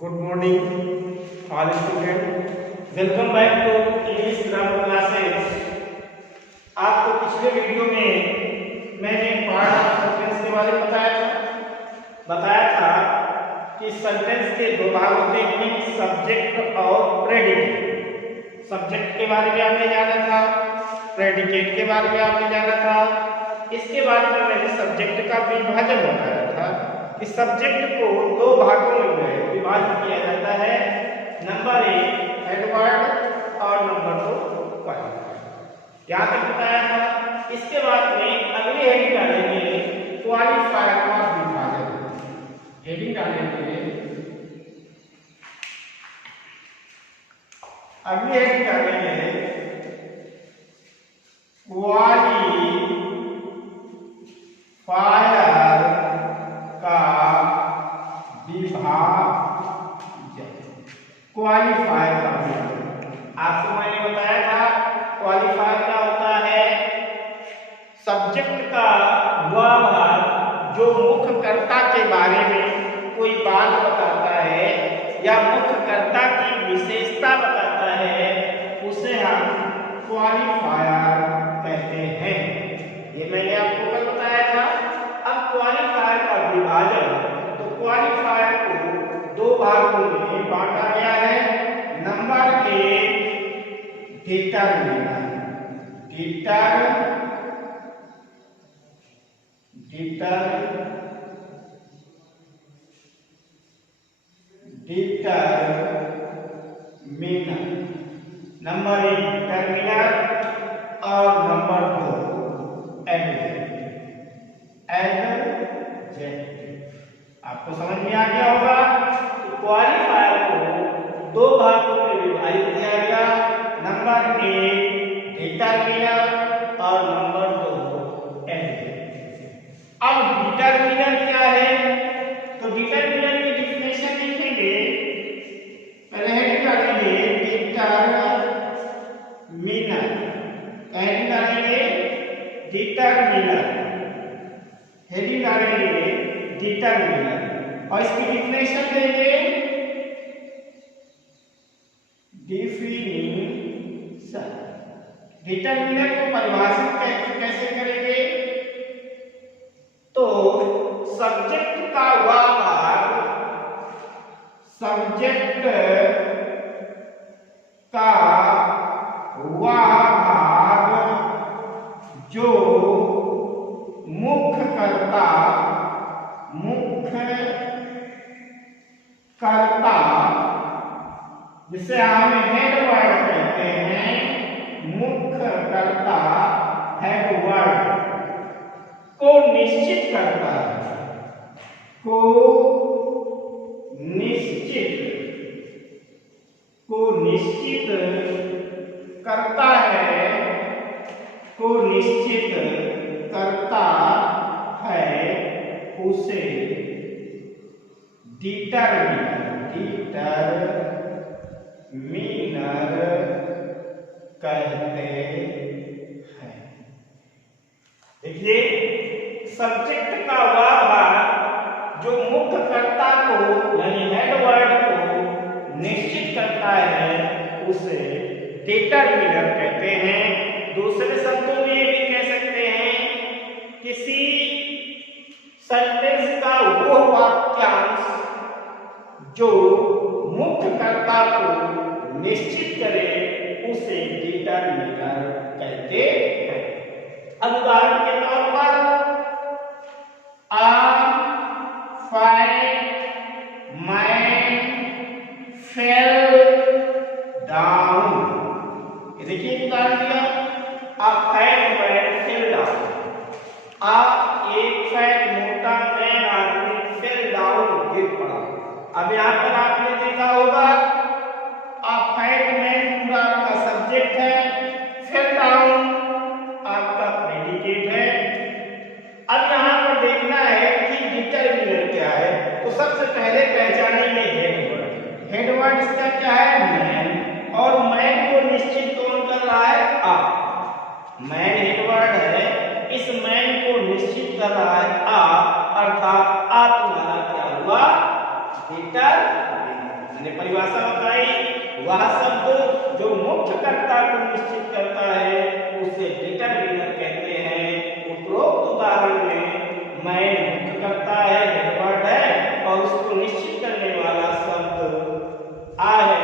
Good morning, all students. Welcome back to English grammar classes. आपको पिछले video में मैंने पार्ट ऑफ सेंटेंस के बारे में बताया था कि सेंटेंस के दो भाग होते हैं, सब्जेक्ट और प्रेडिकेट। सब्जेक्ट के बारे में आपने जाना था, प्रेडिकेट के बारे में आपने जाना था। इसके बाद में मैंने सब्जेक्ट का विभाजन बताया था कि सब्जेक्ट को दो भागों में विभाजित किया जाता है, नंबर 1 हेडवर्ड और नंबर 2 क्वालिफायर। यहाँ तक बताया था। इसके बाद में अगली हेडिंग डालेंगे क्वालिफायर का विभाजन। हेडिंग डालेंगे, अगली हेडिंग डालेंगे क्वालिफायर का विभाजन। क्वालिफायर का विभाजन आपको मैंने बताया था। क्वालिफायर क्या होता है? सब्जेक्ट का वह भाग जो मुख्यकर्ता के बारे में कोई बात बताता है या मुख्यकर्ता की विशेषता बताता है, उसे हम क्वालिफायर कहते हैं। ये मैंने आपको कल बताया था। अब क्वालिफायर का विभाजन, तो क्वालिफायर को दो भागों में बांटा गया है। Number 1 determiner. नंबर 1 डिटरमिनर और नंबर 2 एडजेक्टिव। आपको समझ में आ गया होगा कि क्वालिफायर को दो भागों में विभाजित किया गया। नंबर 1 डिटरमिनर और नंबर 2 एडजेक्टिव। अब डिटरमिनर क्या है? तो डिटरमिनर की डिफिनेशन लिखेंगे। पहले हेडिंग डालेंगे डिटरमिनर, हेडिंग डालेंगे डिटरमिनर, हेडिंग डालेंगे डिटरमिनर और इसकी डिफिनेशन देंगे डिफिनिशन। डिटरमिनर को परिभाषित कैसे करेंगे? तो सब्जेक्ट का वह भाग, सब्जेक्ट का वह भाग जो मुख्यकर्ता जिसे हम हेडवर्ड कहते हैं, मुख्यकर्ता हेडवर्ड को निश्चित करता है, निश्चित करता है, उसे डिटरमिनर कहते हैं। देखिए, सब्जेक्ट का वह भाग जो मुख्यकर्ता को यानी हेडवर्ड को निश्चित करता है, उसे डिटरमिनर कहते हैं। दूसरे शब्दों में भी कह सकते हैं किसी सेंटेंस का वो वाक्यांश जो मुख्यकर्ता को निश्चित करे, उसे डिटरमिनर कहते हैं। अब उदाहरण के तौर पर A fat man fell down। ये देखिए उदाहरण दिया, A fat man fell down। एक फैट मोटा मैन आदमी फेल डाउन, गिर पड़ा। अब यहाँ पर आपने देखा होगा A fat man पूरा आपका सब्जेक्ट है, फेल डाउन आपका प्रेडिकेट है। अब यहाँ पर देखना है कि डिटरमिनर क्या है। तो सबसे पहले पहचानेंगे हेडवर्ड। हेडवर्ड इसका क्या है? मैन। और मैन को निश्चित कौन कर रहा है? आ। मैन हेडवर्ड है, इस मैन को निश्चित कर रहा है आ, अर्थात आ तुम्हारा क्या हुआ? डिटरमिनर। मैंने परिभाषा बताई, वह शब्द जो मुख्य कर्ता को निश्चित करता है उसे डिटरमिनर कहते हैं। उपरोक्त उदाहरण में मैं मुख्य कर्ता है, हेड वर्ड है, और उसको निश्चित करने वाला शब्द आ है,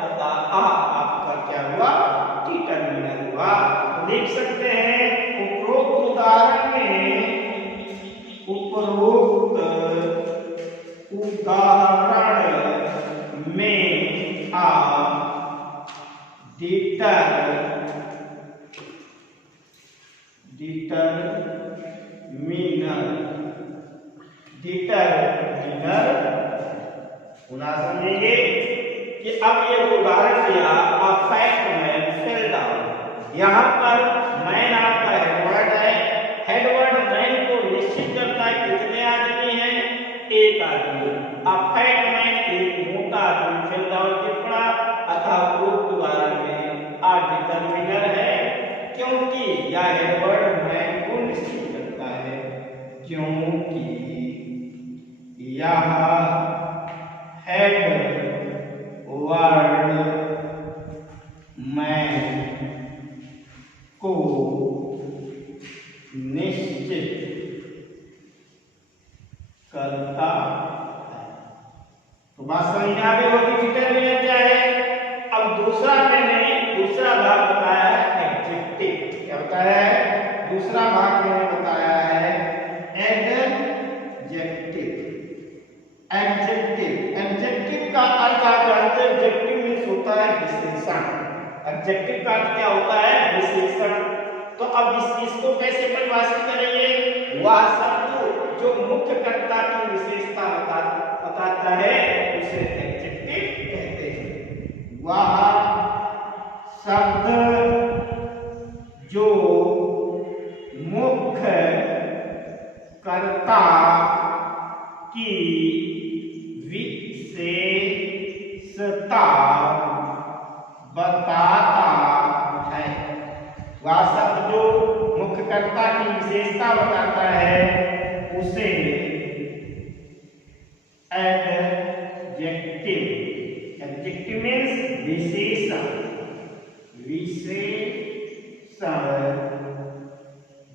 अतः आ आपका क्या हुआ, डिटरमिनर हुआ। देख सकते हैं उपरोक्त उदाहरण में आप डिटरमिनर पुनः समझेंगे कि अब ये उदाहरण दिया, आप फैक्ट में फिल डाउन। यहाँ पर मैन आपका हेडवर्ड है, हेडवर्ड मैन को निश्चित करता है कितने आदमी हैं, एक आदमी। अब फैक्ट मैन एक मोटा आदमी फिल डाउन के पड़ा, अतः उक्त उदाहरण में आ डिटरमिनर है, क्योंकि यह हेडवर्ड मैन को निश्चित करता है, क्योंकि यह हेडवर्ड मैन को निश्चित करता है। तो बात समझ आ गई होगी डिटरमिनर क्या है। अब दूसरा भाग बताया है एडजेक्टिव। क्या बताया है, दूसरा भाग मैंने बताया है एडजेक्टिव। एडजेक्टिव का अर्थ आप जानते हैं, एडजेक्टिव मींस होता है विशेषण। एडजेक्टिव का अर्थ क्या होता है, विशेषण। तो अब इसको कैसे परिभाषित करेंगे, वह शब्द जो मुख्य कर्ता की विशेषता बताता है उसे एडजेक्टिव कहते हैं। वह शब्द जो मुख्य कर्ता की विशेषता बताता है, वह शब्द जो मुख्य कर्ता की विशेषता बताता है उसे एडजेक्टिव। एडजेक्टिव मीन्स विशेषण,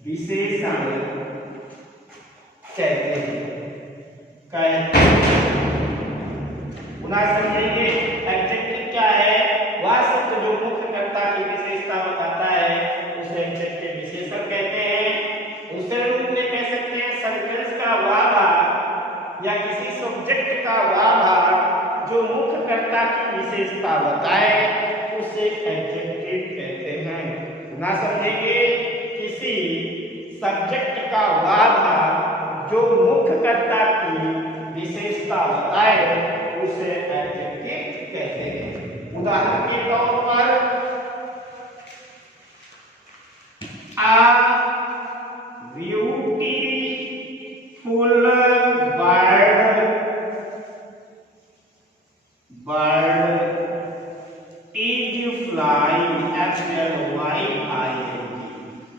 विशेषण कहते हैं। पुनः समझेंगे एडजेक्टिव क्या है, वह शब्द जो मुख्य कर्ता की विशेषता बताता है उसे एडजेक्टिव विशेषण कहते हैं। दूसरे रूप में कह सकते हैं सेंटेंस का वह भाग या किसी सब्जेक्ट का वह भाग जो मुख्य कर्ता की विशेषता बताए उसे एडजेक्टिव कहते हैं। पुनः समझेंगे किसी सब्जेक्ट का वह भाग जो मुख्य कर्ता की विशेषता बताए उसे एडजेक्टिव कहते हैं। उदाहरण के तौर पर a beautiful bird is flying,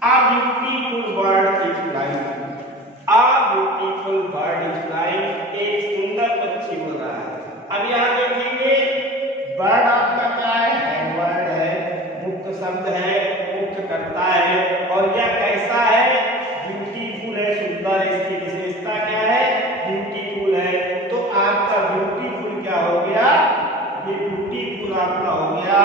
A beautiful bird is flying. A beautiful bird is flying. एक सुंदर पक्षी उड़ रहा है। अब यहाँ देखेंगे बर्ड आपका क्या है, हेडवर्ड है, मुख्य शब्द है, मुख्य कर्ता है, और यह कैसा है, ब्यूटीफुल है, सुंदर। इसकी विशेषता क्या है, ब्यूटीफुल है। तो आपका ब्यूटीफुल क्या हो गया, ये ब्यूटीफुल आपका हो गया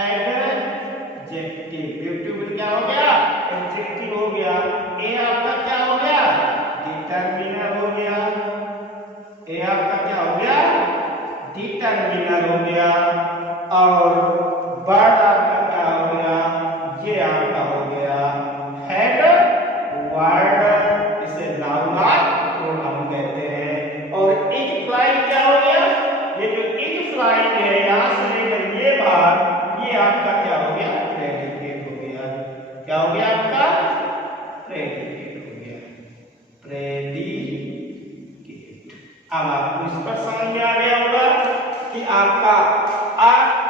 एडजेक्टिव। ब्यूटीफुल क्या हो गया, एडजेक्टिव हो गया। ए आपका क्या हो गया, डिटरमिनर हो गया। ए आपका क्या हो गया, डिटरमिनर हो गया। और बर्ड आपका क्या हो गया, ये आपका हो गया हेडवर्ड, इसे नाउन प्रोनाउन कहते हैं। और इज फ्लाइंग क्या हो गया, ये जो इज फ्लाइंग है यहां से लेकर ये भाग, ये आपका क्या हो गया, प्रेडिकेट हो गया। क्या हो गया आपका, प्रेडिकेट हो गया, प्रेडिकेट। अब आपको इस पर समझ में आ गया होगा कि आपका आ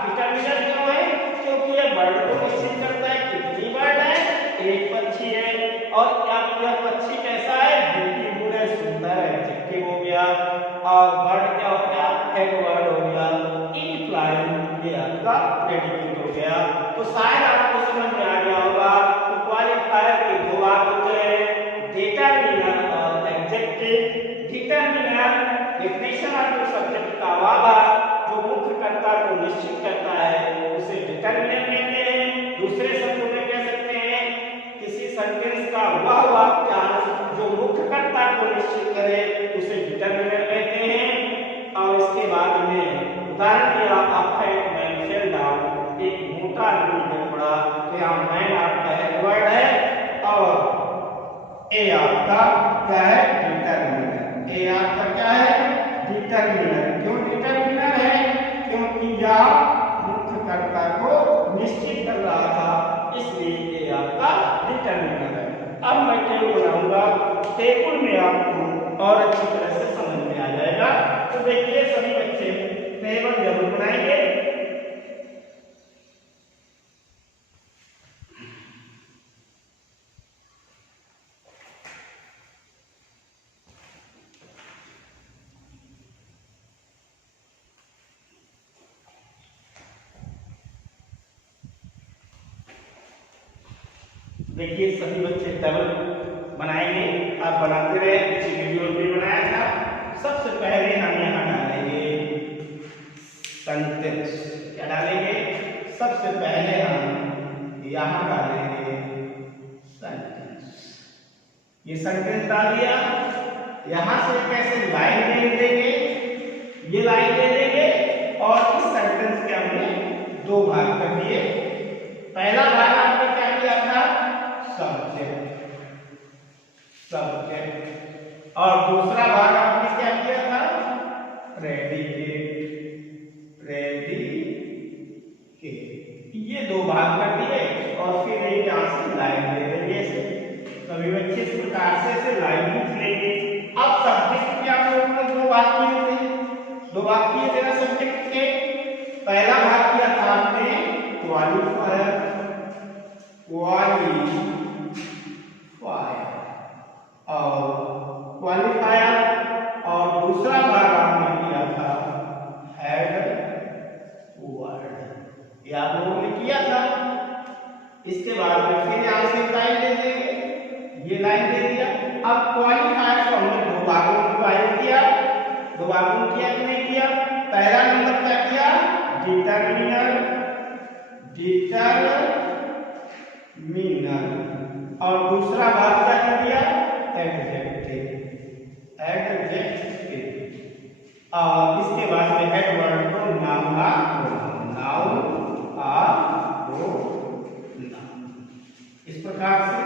डिटरमिनर क्यों है, क्योंकि ये बर्ड को निश्चित करता है कितनी बर्ड है, एक पक्षी है। और यह पक्षी कैसा है, ब्यूटीफुल है, सुंदर है, एडजेक्टिव हो गया। और बर्ड क्या हो गया, हेडवर्ड हो गया। तो शायद आपको समझ में आ गया होगा कि क्वालिफायर के दो भाग होते हैं, डिटरमिनर और adjective. Determiner definition of the subject का वह भाग जो मुख्यकर्ता को निश्चित करता है उसे डिटरमिनर कहते हैं। दूसरे शब्दों में कह सकते हैं किसी सेंटेंस का वह वाक्यांश जो मुख्यकर्ता को निश्चित करे उसे डिटरमिनर कहते हैं। और इसके बाद में उदाहरण दिया, a fat man fell down, एक मोटा आदमी गिर पड़ा। तो यहाँ मैन आपका हेड वर्ड है और ए आपका क्या है, डिटरमिनर। ए आपका क्या है, डिटरमिनर। क्यों डिटरमिनर है, क्योंकि यह मुख्यकर्ता को निश्चित कर रहा था, इसलिए ये आपका डिटरमिनर है। अब मैं टेबल बनाऊंगा, टेबल में आपको और अच्छी तरह से समझ में आ जाएगा। तो देखिए सभी बच्चे टेबल जरूर बनाएंगे। देखिए सभी बच्चे टेबल बनाएंगे, आप बनाते रहे, पिछली वीडियो में बनाया था। सबसे पहले हम यहाँ डालेंगे सेंटेंस। क्या डालेंगे, सबसे पहले हम यहाँ डालेंगे सेंटेंस। ये सेंटेंस डाल दिया, यहाँ से कैसे लाइन दे देंगे, ये लाइन दे देंगे और इस सेंटेंस के हमने दो भाग कर दिए। पहला भाग आपने क्या किया था, सब्जेक्ट, सब्जेक्ट, और दूसरा भाग आपने क्या किया था, प्रेडिकेट, प्रेडिकेट। ये दो भाग कर दिए और फिर एक यहां से लाइन दे देंगे। सभी बच्चे इस प्रकार से लाइन लिख लेंगे। अब सब्जेक्ट के आप लोगों ने दो भाग किए थे, दो भाग किए थे ना सब्जेक्ट के। पहला भाग किया था आपने क्वालिफायर, क्वालिफायर और क्वालिफायर, और दूसरा भाग आपने किया था हेड वर्ड। ये आप लोगों ने किया था। इसके बाद में फिर यहां से लाइन दे देंगे, ये लाइन दे दिया। अब क्वालिफायर को हमने दो भागों में डिवाइड किया, दो भागों में किया कि नहीं किया। पहला नंबर क्या किया, डिटरमिनर, डिटरमिनर, और दूसरा भाग क्या कर दिया, एडजेक्टिव, एडजेक्टिव। और इसके बाद में हेड वर्ड को नाउन का नाउन आ इस प्रकार से,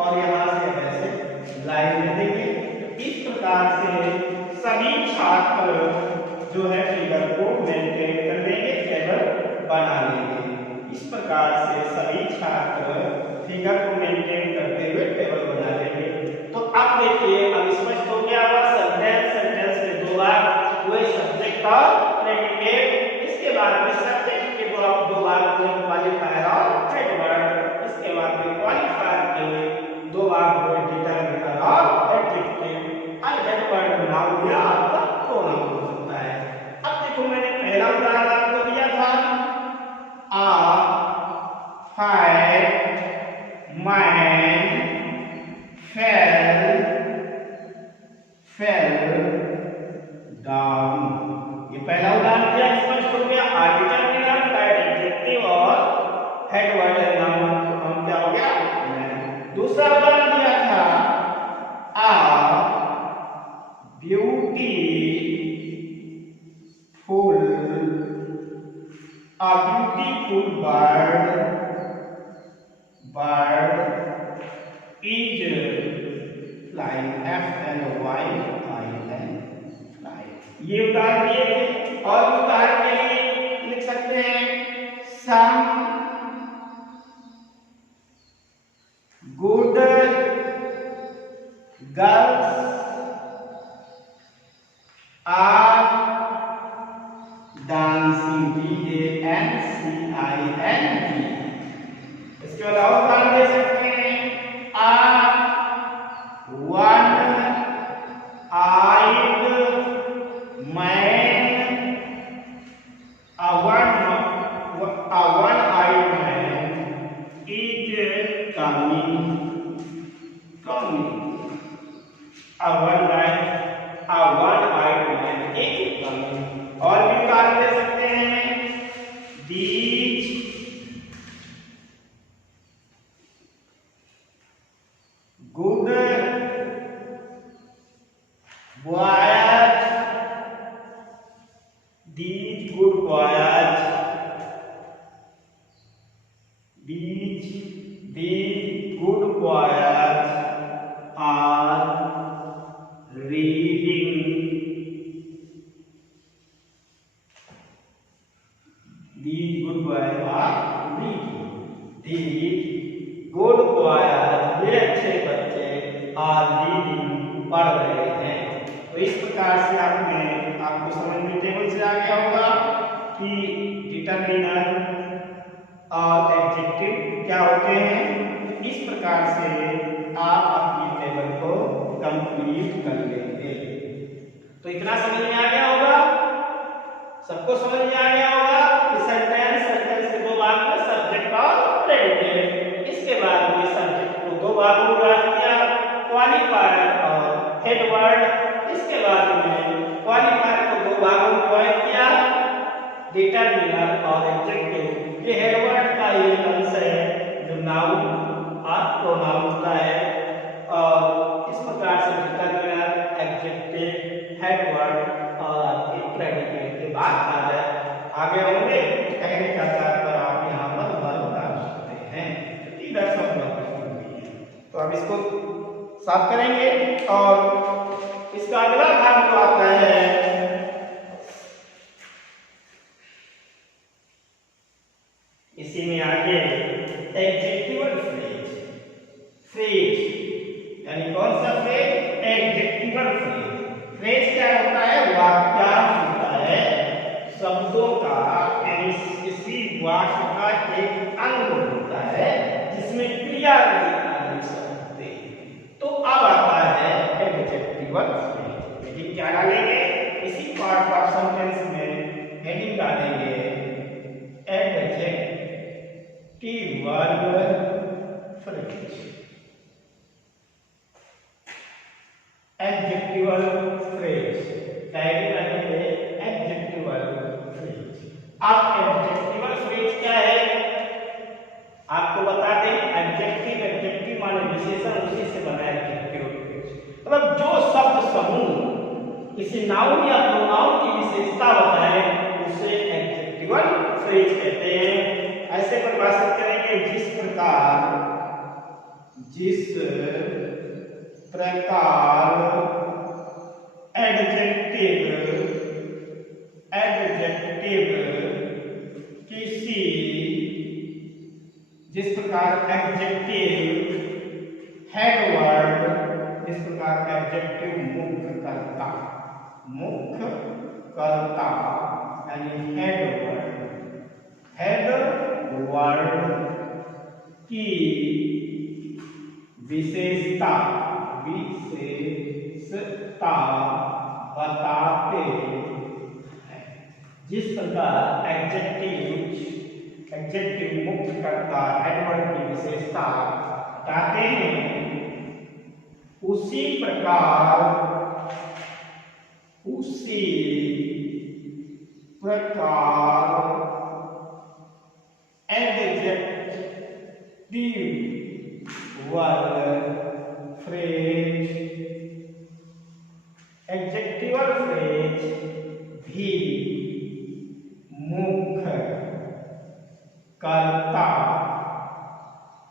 और यहाँ से ऐसे लाइन में देंगे। इस प्रकार से सभी छात्र जो है फिगर को मेंटेन कर लेंगे, टेबल बना लेंगे। इस प्रकार से सभी छात्र फिगर को मेंटेन करते हुए टेबल बना लेंगे। तो अब देखिए, अब स्पष्ट हो गया होगा सेंटेंस, सेंटेंस में दो भाग हुए, सब्जेक्ट और प्रेडिकेट। इसके बाद में सब्जेक्ट के दो भाग हुए, क्वालिफायर और हेड वर्ड। इसके बाद में क्वालिफायर के दो भाग हुए, डिटरमिनर और एडजेक्टिव। अब हेड वर्ड नाउन या आपका प्रोनाउन हो सकता है। अब देखो मैंने पहला उदाहरण आपको दिया था, आ फाइट man fell down। ये पहला उदाहरण दिया, स्पष्ट हो गया। डिटरमिनर, हेड, एडजेक्टिव और हेड वर्ड है नाउन, हम क्या हो गया, दूसरा उदाहरण दिया था, आ beautiful bird is flying, F-L-Y-I-N, flying। ये उदाहरण दिए थे। और उदाहरण के लिए लिख सकते हैं, some good girls are dancing, D-A-N-C-I-N-G। इसके अलावा उदाहरण दे सकते हैं, one eyed man, one eyed man one eyed man, एक और भी उदाहरण दे सकते हैं। These good boys, these good boys, these good boys are reading, these good boys are reading, these good boys, ये अच्छे बच्चे are reading, पढ़ रहे हैं। तो इस प्रकार से आपको समझ में टेबल से आ गया होगा कि डिटरमिनर और एडजेक्टिव क्या होते हैं। इस प्रकार से आप अपनी टेबल को कंप्लीट कर लेंगे। तो इतना समझ में आ गया होगा, सबको समझ में आ गया होगा कि सेंटेंस के दो भाग में सब्जेक्ट और प्रेडिकेट। इसके बाद में सब्जेक्ट को दो भागों में बांट दिया, क्वालिफायर और हेड वर्ड। इसके बाद में क्वालिफायर को दो भागों में डिवाइड किया, डिटरमिनर और एडजेक्टिव। ये हेड वर्ड का ये अंश है जो नाउन और प्रोनाउन होता है। और इस प्रकार से डिटरमिनर, एडजेक्टिव, हेड वर्ड और आपके प्रेडिकेट के बाद आगे होंगे। कहने का तात्पर्य आप यहाँ पर वर्ब डाल सकते हैं। इधर सब वर्ब है। तो अब इसको साफ करेंगे और इसका अगला भाग जो आता है इसी में आगे एडजेक्टिवल फ्रेज। फ्रेज यानी कौन सा फ्रेज? Adjectival phrase. फ्रेज क्या होता है? वाक्यांश होता है, शब्दों का, यानी किसी वाक्य का एक अंग होता है जिसमें क्रिया नहीं आने सकते। तो अब आता है एडजेक्टिवल फ्रेज। लेकिन क्या डालेंगे? इसी पार्ट ऑफ सेंटेंस में हेडिंग डालेंगे adjectival phrase. Adjectival phrase title रखेंगे एडजेक्टिवल फ्रेज। अब एडजेक्टिवल फ्रेज क्या है आपको बता दें। एडजेक्टिव माने विशेषण, उसी से बना है एडजेक्टिव फ्रेज। मतलब जो शब्द समूह किसी नाउन या प्रोनाउन की विशेषता बताए उसे एडजेक्टिवल फ्रेज कहते हैं। ऐसे परिभाषित करेंगे जिस प्रकार एडजेक्टिव हेड वर्ड, जिस प्रकार एडजेक्टिव मुख्य कर्ता यानी हेड वर्ड की विशेषता बताते हैं। जिस प्रकार एडजेक्टिव मुख्य कर्ता हेड वर्ड की विशेषता बताते हैं, उसी प्रकार एडजेक्टिवल फ्रेज भी मुख्य कर्ता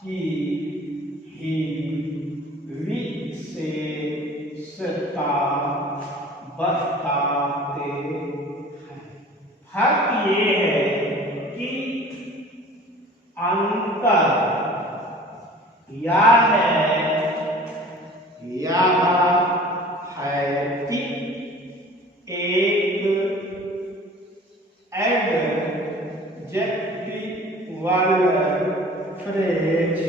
की ही विशेषता बताते हैं। फर्क ये है कि अंतर यह है कि एक एडजेक्टिवल फ्रेज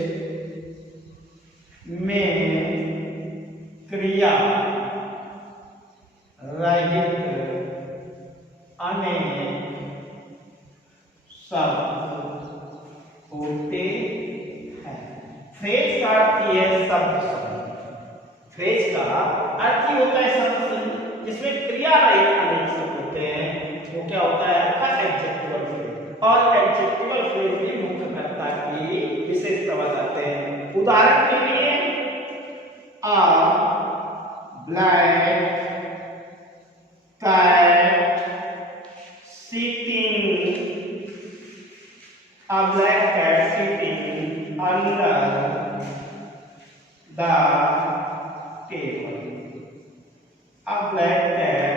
में क्रिया रहित अनेक शब्द होते हैं। फ्रेज का अर्थ है शब्द समूह। फ्रेज का अर्थ ही होता है शब्द जिसमें क्रिया रहित अनेक शब्द होते हैं, वो क्या होता है आपका एडजेक्टिवल फ्रेज। और एडजेक्टिवल फ्रेज भी मुख्यकर्ता की विशेषता बताते हैं। उदाहरण के लिए आ black cat sitting, a black cat sitting under the table. A black cat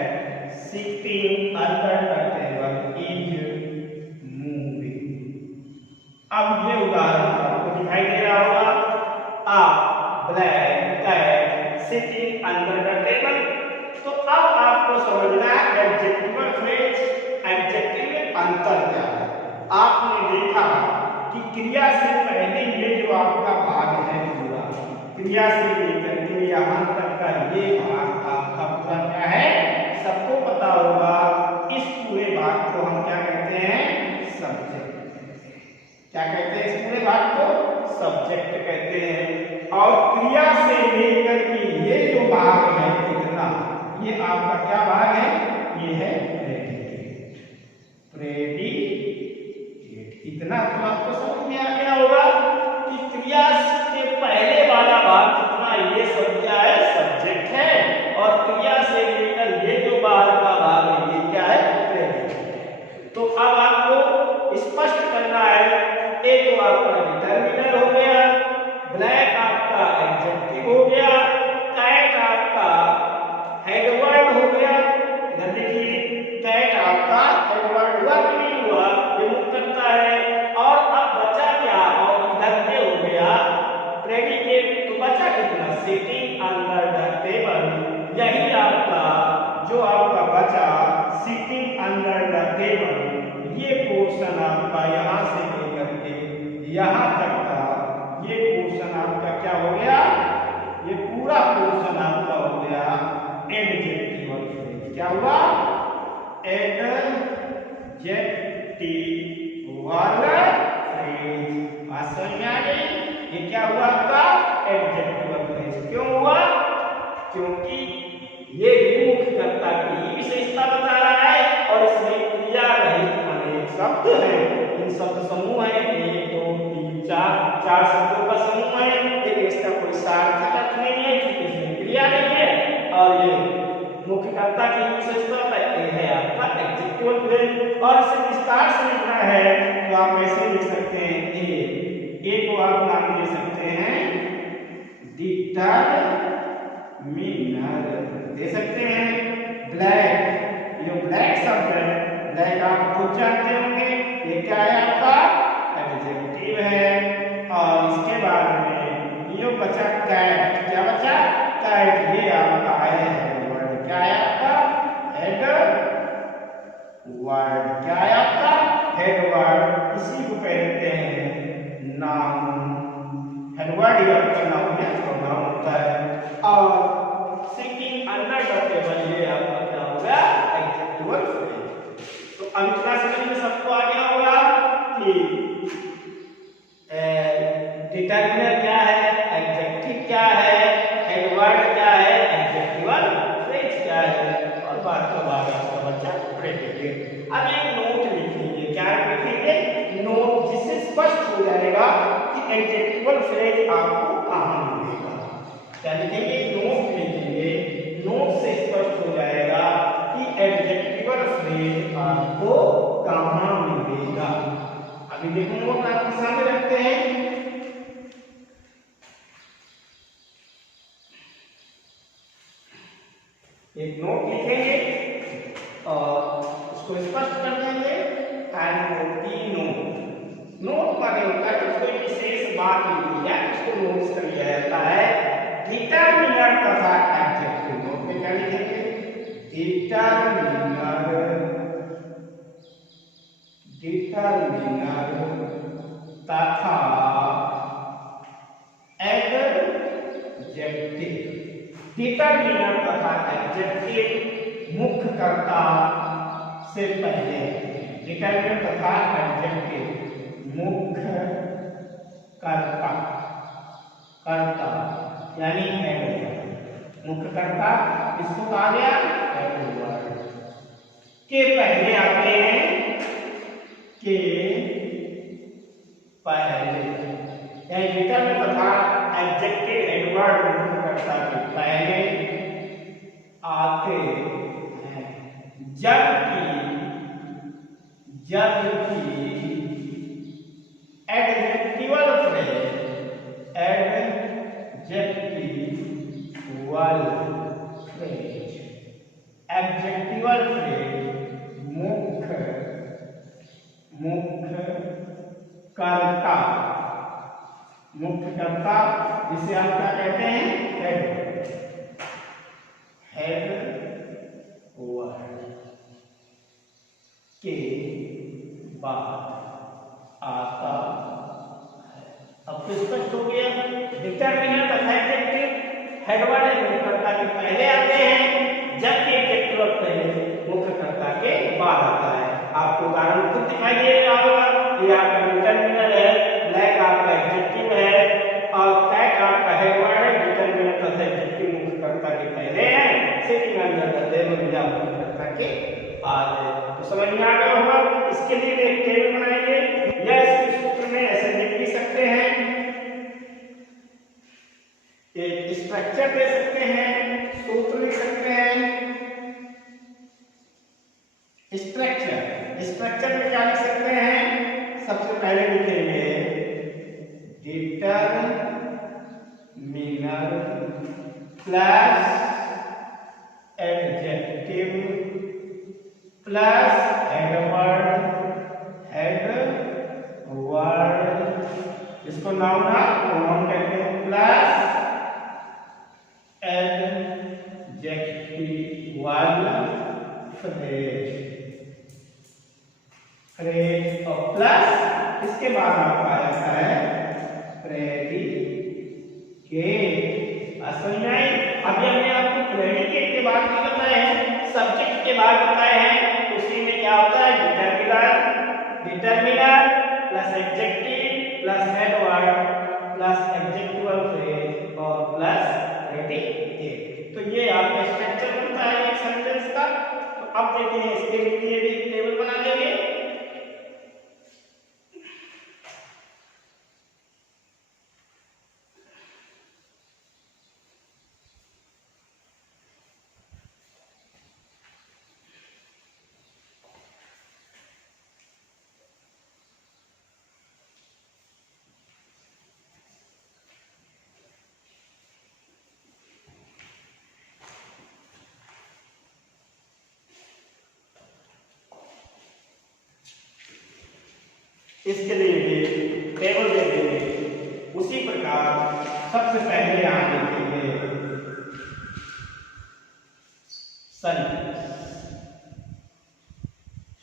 sitting under the table is moving. अब ये उदाहरण आपको दिखाई दे रहा होगा, a black cat sitting under the table। तो अब आपको समझना है एडजेक्टिवल फ्रेज एडजेक्टिव में अंतर क्या है। आपने देखा कि क्रिया से पहले ये जो आपका भाग है पूरा, क्रिया से लेकर के यहाँ तक का ये भाग आपका पूरा क्या है, सबको पता होगा। इस पूरे भाग को हम क्या कहते हैं, सब्जेक्ट। क्या कहते हैं इस पूरे भाग को, सब्जेक्ट कहते हैं। और क्रिया से लेकर के ये जो भाग है इतना, ये आपका क्या भाग है, ये है प्रेडिकेट। प्रेडिकेट इतना तो आपको समझ में आ गया होगा कि क्रिया के पहले वाला भाग कितना, ये सब क्या है, सब्जेक्ट है। और क्रिया से लेकर ये जो बाहर का भाग है ये क्या है, प्रेडिकेट। तो अब आपको स्पष्ट करना है, एक तो आपका डिटरमिनर हो गया, ब्लैक आपका एडजेक्टिव हो गया, कैट आपका हेडवर्ड हो गया। इधर देखिए कैट आपका हेडवर्ड हुआ कि नहीं हुआ, ये मुख्यकर्ता है। और अब बचा क्या, और इधर ये हो गया प्रेडिकेट। तो बचा कितना, सिटिंग अंडर द टेबल। यही आपका जो आपका बचा सिटिंग अंडर द टेबल, ये पोर्शन आपका यहाँ से लेकर के यहाँ तक का ये पोर्शन आपका क्या हो गया, ये पूरा पोर्शन आपका हो गया एडजेक्टिवल फ्रेज। क्या हुआ, एडजेक्टिवल फ्रेज। बात समझ में आ गई, ये क्या हुआ आपका एडजेक्टिवल फ्रेज। क्यों हुआ, क्योंकि ये मुख्यकर्ता की विशेषता बता रहा है और इसमें क्रिया रहित अनेक शब्द हैं। इन शब्द समूह है 1 2 3 4 शब्दों का समूह है। एक इसका कोई सार्थक अर्थ नहीं है क्योंकि इसमें क्रिया नहीं है। और ये मुख्यकर्ता की विशेषता है आपका एडजेक्टिवल फ्रेज। और इसे विस्तार से लिखना है तो आप ऐसे लिख सकते हैं, ए को आप नाम दे सकते हैं डिटरमिनर दे सकते हैं। ब्लैक, ये ब्लैक शब्द है, ब्लैक आप खुद जानते होंगे ये क्या है आपका एडजेक्टिव है। और इसके बाद में ये बचा कैट, क्या बचा कैट, ये आपका है वर्ड। क्या है आपका हेड वर्ड, क्या है आपका हेड वर्ड। इसी को कहते हैं नाउन। हेड वर्ड या नाउन या प्रोनाउन होता है। और सिटिंग अंडर द टेबल, ये आपका क्या हो गया एडजेक्टिवल फ्रेज। तो अब इतना समझ में सबको आ गया होगा कि डिटरमिनर क्या है, एडजेक्टिव क्या है, हेडवर्ड क्या है, एडजेक्टिवल फ्रेज क्या है, और बात का भाग आपका बच्चा प्रेडिकेट। अब एक नोट लिखेंगे, क्या लिखेंगे, नोट, जिससे स्पष्ट हो जाएगा कि एडजेक्टिवल फ्रेज आपको कहाँ मिलेगा। क्या लिखेंगे, नोट लिखेंगे, नोट से स्पष्ट हो जाएगा कि एडजेक्टिवल फ्रेज आपको कहाँ मिलेगा। अभी देखो नोट आपके सामने रखते हैं। एक नोट लिखेंगे और उसको स्पष्ट कर देंगे। नोट माने होता है कि कोई विशेष बात लिखी है उसको नोट्स कर लिया जाता है। डिटरमिनर तथा एडजेक्टिव, नोट में क्या लिखेंगे, डिटरमिनर तथा एडजेक्टिव। डिटरमिनर तथा एडजेक्टिव मुख्यकर्ता से पहले, डिटरमिनर तथा एडजेक्टिव मुख्यकर्ता, कर्ता यानी हेड, मुख्यकर्ता किसको कहा गया? Head word. के पहले आते हैं, के पहले, यानी डिटरमिनर तथा एडजेक्टिव एडवर्ब मुख्यकर्ता के पहले आते हैं, जबकि एडजेक्टिवल फ्रेज मुख्यकर्ता जिसे हम क्या कहते हैं? हेड वर्ड के बाद आता है। अब तो स्पष्ट हो गया, डिटरमिनर तथा एडजेक्टिव हेड वर्ड मुख्यकर्ता के पहले आते हैं, जबकि एडजेक्टिव फ्रेज मुख्यकर्ता के बाद आता है। आपको उदाहरण खुद दिखाई दे रहा होगा, ये आपका डिटरमिनर है, ब्लैक आपका एडजेक्टिव है और कैट आपका हेड वर्ड है। डिटरमिनर तथा एडजेक्टिव मुख्यकर्ता के पहले है, सिटिंग अंडर द टेबल मुख्यकर्ता के बाद है। तो समझ में आ गया होगा। इसके लिए एक टेबल बनाएंगे या इस सूत्र में ऐसे लिख भी सकते हैं, एक स्ट्रक्चर दे सकते हैं, सूत्र लिख सकते हैं। स्ट्रक्चर में क्या लिख सकते हैं? सबसे पहले लिखेंगे determiner plus adjective plus head word, इसको नाउन कहते हैं, प्लस एडजेक्टिवल फ्रेज और प्लस इसके बाद आपका आता है प्रेडिकेट। समझ में आई? अभी हमने आपको प्रेडिकेट के बाद भी बताया है, सब्जेक्ट के बाद बताए हैं। उसी में क्या होता है? Determiner plus adjective plus head word plus adjectival phrase और प्लस प्रेडिकेट। तो ये आपका स्ट्रक्चर बनता है एक सेंटेंस का। तो अब देखिए इसके लिए भी टेबल बना लेंगे। इसके लिए भी टेबल दे देंगे। उसी प्रकार सबसे पहले यहाँ लिखेंगे सेंटेंस।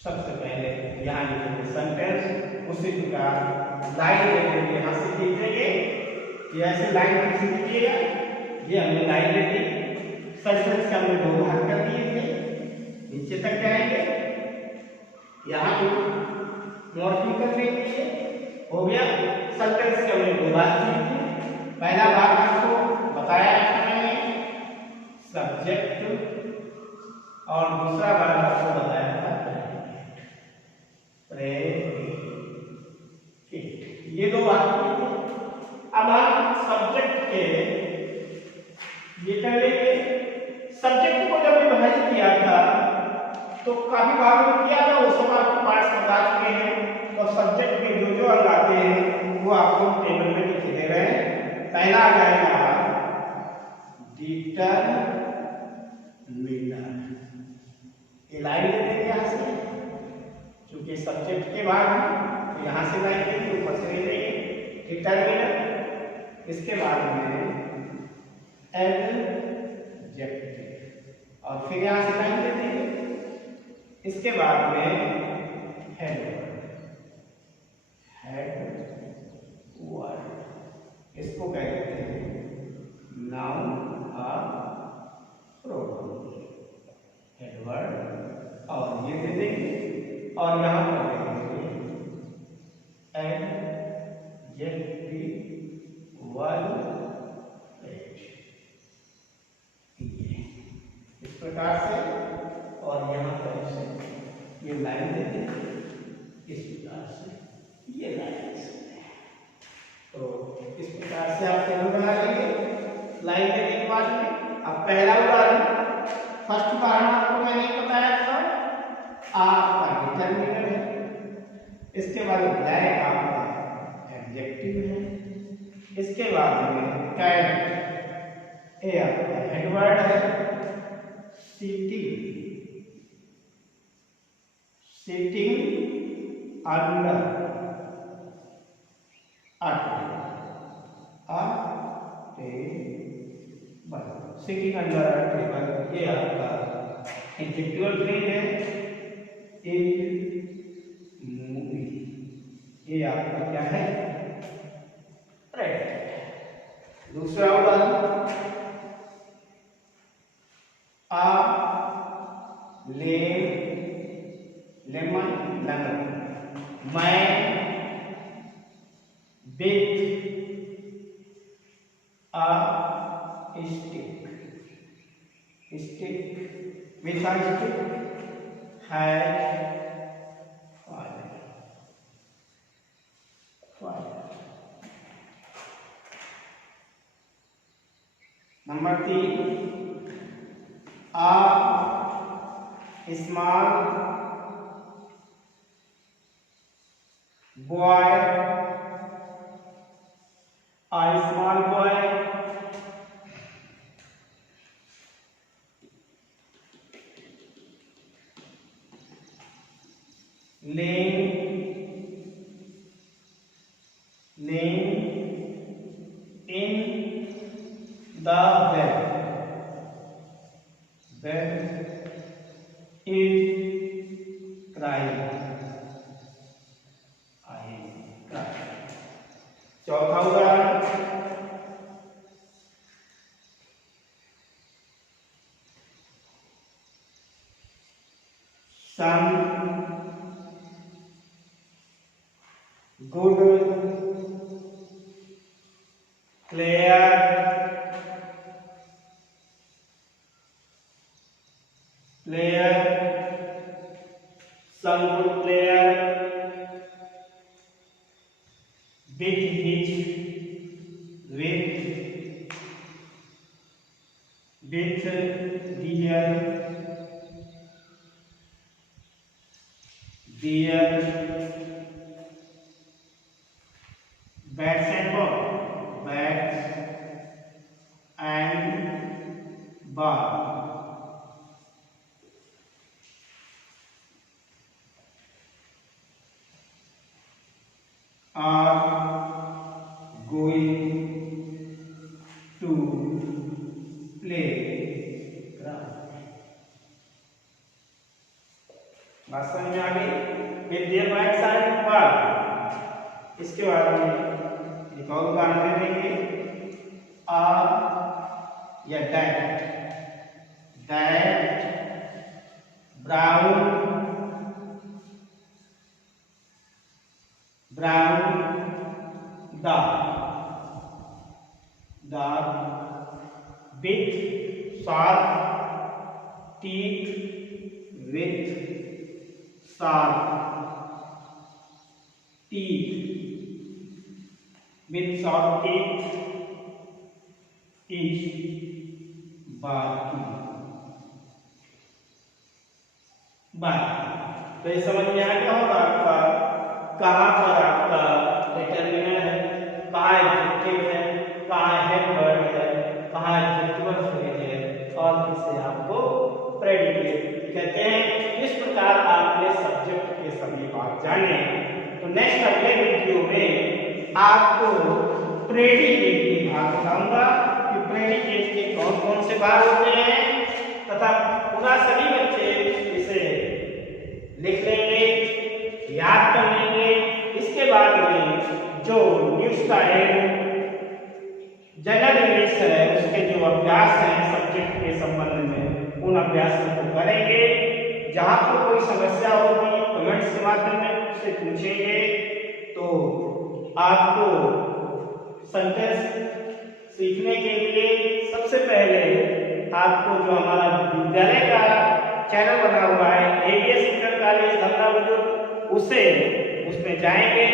सबसे पहले यहाँ लिखेंगे सेंटेंस। उसी प्रकार लाइन दे देंगे, यहाँ से लिखेंगे, ये ऐसे लाइन से लिखिएगा। ये हमने लाइन ले ली, सेंटेंस के हमने दो भाग कर दिए थे, नीचे तक जाएंगे, यहाँ पे मॉर्फिंग कर लेंगे। हो गया। सेंटेंस के हमने दो भाग किए थे। पहला भाग आपको बताया था मैंने, सब्जेक्ट, और दूसरा भाग आपको बताया था प्रेडिकेट। ये दो भाग किए थे। अब हम सब्जेक्ट के ये कर लेंगे। सब्जेक्ट को जब विभाजित किया था तो काफी भागों में किया था, वो सब आपको पार्ट्स बता चुके हैं। और सब्जेक्ट के जो जो अंग आते हैं वो आपको टेबल में लिखे दे रहे हैं। पहला आ जाएगा डिटरमिनर, ये लाइन ले लेंगे यहाँ से, क्योंकि सब्जेक्ट के बाद तो यहाँ से लाइन लेंगे, ऊपर से ले लेंगे डिटरमिनर। इसके बाद में एडजेक्टिव और फिर यहाँ से लाइन ले देंगे। इसके बाद में हेड वर्ड, इसको कहते हैं नाउन और प्रोनाउन। हेड वर्ड और ये दे देंगे और यहाँ पर देंगे एडजेक्टिवल फ्रेज। प्रकार से, और यहाँ पर ऐसे ये लाइन देते हैं इस प्रकार से, ये लाइन। तो इस प्रकार से आप टेबल बना लेंगे लाइन देने के बाद में। अब पहला उदाहरण, फर्स्ट उदाहरण आपको मैंने बताया था आपका डिटरमिनर है, इसके बाद ब्लैक आपका एडजेक्टिव है, इसके बाद में कैन ए आपका हेडवर्ड है, sitting under a table, sitting under a table, ये आपका एडजेक्टिवल फ्रेज है। एक मूवी, ये आपका क्या है, प्रेडिकेट। दूसरा उदाहरण, आ लेमन, मैं big a stick with a stick has fire. Number 3, a small boy, laying in the bed is crying, चौथा उदाहरण, some good player some good player with their bats and ball are going to play ground. बात समझ में आ गई? फिर देर बैठ सारे बार इसके बाद में एक और उदाहरण दे देंगे, आ या that brown dark with sharp teeth with sharp teeth is barking. तो ये समझ में आ गया होगा आपका कहाँ पर आपका डिटरमिनर है, कहाँ एडजेक्टिव है, कहाँ हेडवर्ड है, कहाँ एडजेक्टिवल फ्रेज है और किसे आपको प्रेडिकेट कहते हैं। इस प्रकार आपने सब्जेक्ट के सभी भाग जाने। तो नेक्स्ट अगले वीडियो में आपको प्रेडिकेट के भाग बताऊंगा कि प्रेडिकेट के कौन कौन से भाग होते हैं तथा पुनः सभी बच्चे इसे लिख लेंगे, याद कर लेंगे। इसके बाद में जो न्यूज़ का जनरल इंग्लिश है उसके जो अभ्यास हैं सब्जेक्ट के संबंध में उन अभ्यासों को करेंगे। जहाँ पर कोई समस्या होगी कमेंट्स के माध्यम में उससे पूछेंगे। तो आपको सेंटेंस सीखने के लिए सबसे पहले आपको जो हमारा विद्यालय का चैनल बना हुआ है एबीएस इंटर कॉलेज धंधा बुजुर्ग, उसमें जाएंगे,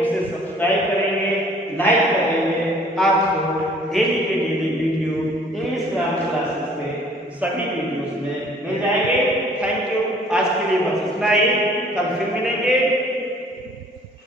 उसे सब्सक्राइब करेंगे, लाइक करेंगे। आपको डेली के daily video English grammar classes में सभी वीडियोस में मिल जाएंगे। Thank you. आज के लिए बस इतना ही, कल फिर मिलेंगे।